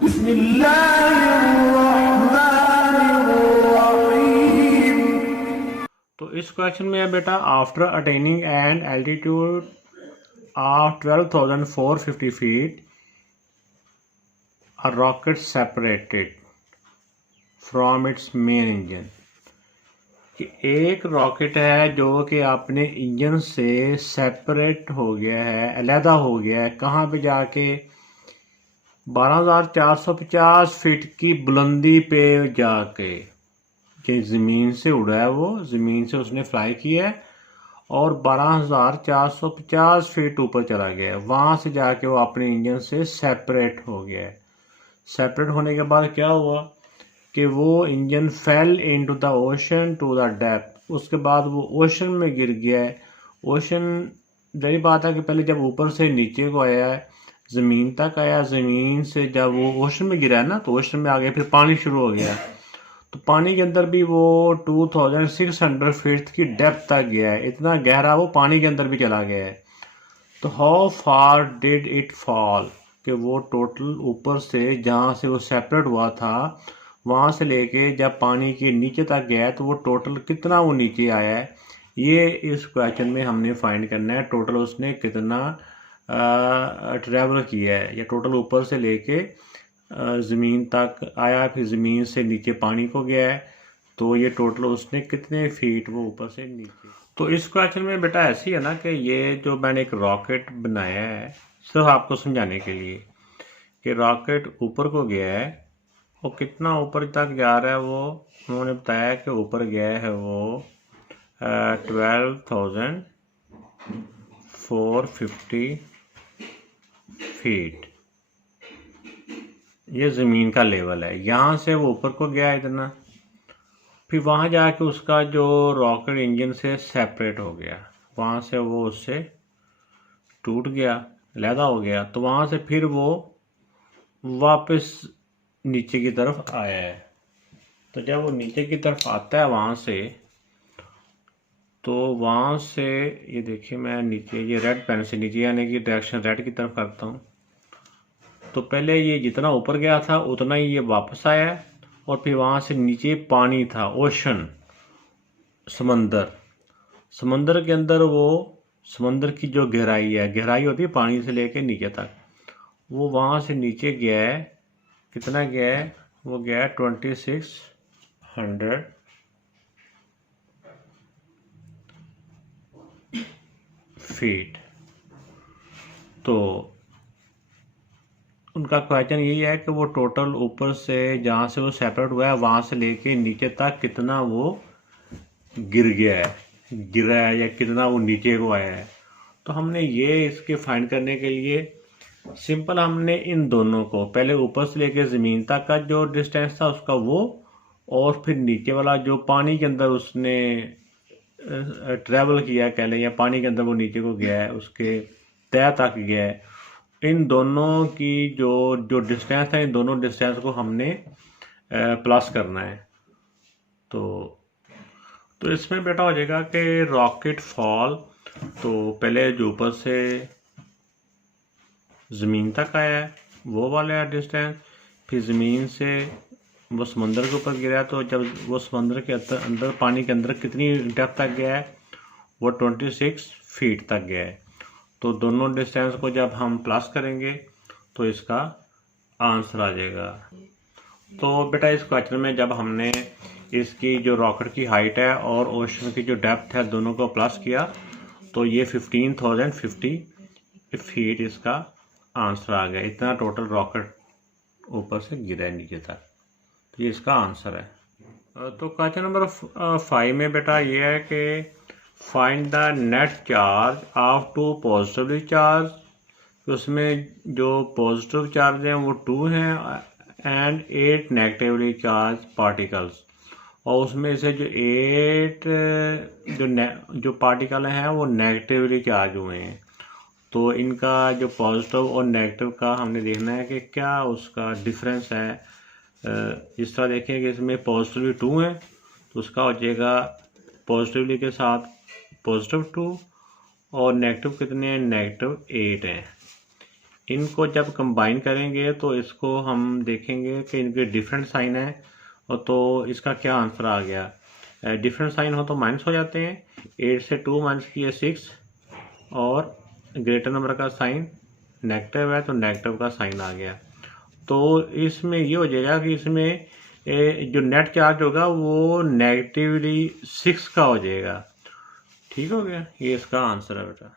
तो इस क्वेश्चन में है बेटा, after attaining an altitude of 12,450 feet a rocket separated from its main engine। कि एक रॉकेट है जो कि अपने इंजन से सेपरेट हो गया है, अलहदा हो गया है, कहाँ पे जाके 12,450 फीट की बुलंदी पे जाके, कि ज़मीन से उड़ा है, वो ज़मीन से उसने फ्लाई किया है और 12,450 फीट ऊपर चला गया है। वहाँ से जाके वो अपने इंजन से सेपरेट हो गया है। सेपरेट होने के बाद क्या हुआ कि वो engine fail into the ocean to the depth. उसके बाद वो ओशन में गिर गया है। ओशन, जरी बात है कि पहले जब ऊपर से नीचे को आया है, ज़मीन तक आया, ज़मीन से जब वो ओशन में गिरा है ना, तो ओशन में आ गया, फिर पानी शुरू हो गया। तो पानी के अंदर भी वो 2600 फीट की डेप्थ तक गया है। इतना गहरा वो पानी के अंदर भी चला गया है। तो how far did it fall, कि वो टोटल ऊपर से जहाँ से वो सेपरेट हुआ था वहाँ से लेके जब पानी के नीचे तक गया है, तो वो टोटल कितना वो नीचे आया है, ये इस क्वेश्चन में हमने फाइंड करना है। टोटल उसने कितना ट्रैवल किया है, या टोटल ऊपर से लेके ज़मीन तक आया, फिर ज़मीन से नीचे पानी को गया है, तो ये टोटल उसने कितने फीट वो ऊपर से नीचे। तो इस क्वेश्चन में बेटा ऐसी है ना कि ये जो मैंने एक रॉकेट बनाया है सिर्फ आपको समझाने के लिए कि रॉकेट ऊपर को गया है, वो कितना ऊपर तक जा रहा है, वो उन्होंने बताया कि ऊपर गया है वो 12,450 फीट। ये ज़मीन का लेवल है, यहाँ से वो ऊपर को गया इतना, फिर वहाँ जाके उसका जो रॉकेट इंजन से सेपरेट हो गया, वहाँ से वो उससे टूट गया, अलहदा हो गया, तो वहाँ से फिर वो वापस नीचे की तरफ आया है। तो जब वो नीचे की तरफ आता है वहाँ से, तो वहाँ से ये देखिए, मैं नीचे ये रेड पेन से नीचे आने की डायरेक्शन रेड की तरफ करता हूँ। तो पहले ये जितना ऊपर गया था उतना ही ये वापस आया, और फिर वहाँ से नीचे पानी था, ओशन, समंदर। समंदर के अंदर वो समंदर की जो गहराई है, गहराई होती है पानी से लेके नीचे तक, वो वहाँ से नीचे गया है। कितना गया है, वो गया है 2600 फीट। तो उनका क्वेश्चन यही है कि वो टोटल ऊपर से जहाँ से वो सेपरेट हुआ है वहाँ से लेके नीचे तक कितना वो गिर गया है, गिरा है, या कितना वो नीचे को आया है। तो हमने ये इसके फाइंड करने के लिए सिंपल हमने इन दोनों को, पहले ऊपर से लेके ज़मीन तक का जो डिस्टेंस था उसका वो, और फिर नीचे वाला जो पानी के अंदर उसने ट्रैवल किया कह लें, या पानी के अंदर वो नीचे को गया है, उसके तह तक गया है, इन दोनों की जो जो डिस्टेंस है, इन दोनों डिस्टेंस को हमने प्लस करना है। तो इसमें बेटा हो जाएगा कि रॉकेट फॉल, तो पहले जो ऊपर से ज़मीन तक आया है वो वाला डिस्टेंस, फिर ज़मीन से वो समंदर के ऊपर गिरा, तो जब वो समंदर के अंदर पानी के अंदर कितनी डेप्थ तक गया है, वो 26 फीट तक गया है। तो दोनों डिस्टेंस को जब हम प्लस करेंगे तो इसका आंसर आ जाएगा। तो बेटा इस क्वेश्चन में जब हमने इसकी जो रॉकेट की हाइट है और ओशन की जो डेप्थ है दोनों को प्लस किया, तो ये 15,050 फीट इसका आंसर आ गया। इतना टोटल रॉकेट ऊपर से गिरा है नीचे तक, तो ये इसका आंसर है। तो क्वेश्चन नंबर 5 में बेटा ये है कि find the net charge of two positively charge. तो उसमें जो पॉजिटिव चार्ज हैं वो 2 हैं एंड 8 नेगेटिवली चार्ज पार्टिकल्स, और उसमें से जो 8 जो पार्टिकल हैं वो नेगेटिवली चार्ज हुए हैं। तो इनका जो पॉजिटिव और नेगेटिव का हमने देखना है कि क्या उसका डिफरेंस है। इस तरह देखें कि इसमें पॉजिटिवली 2 है, तो उसका हो जाएगा पॉजिटिवली के साथ +2, और नेगेटिव कितने हैं, -8 हैं। इनको जब कंबाइन करेंगे तो इसको हम देखेंगे कि इनके डिफरेंट साइन है, और तो इसका क्या आंसर आ गया। डिफरेंट साइन हो तो माइनस हो जाते हैं। 8 से 2 माइनस किए 6, और ग्रेटर नंबर का साइन नेगेटिव है तो नेगेटिव का साइन आ गया। तो इसमें ये हो जाएगा कि इसमें जो नेट चार्ज होगा वो नेगेटिवली 6 का हो जाएगा। ठीक हो गया, ये इसका आंसर है बेटा।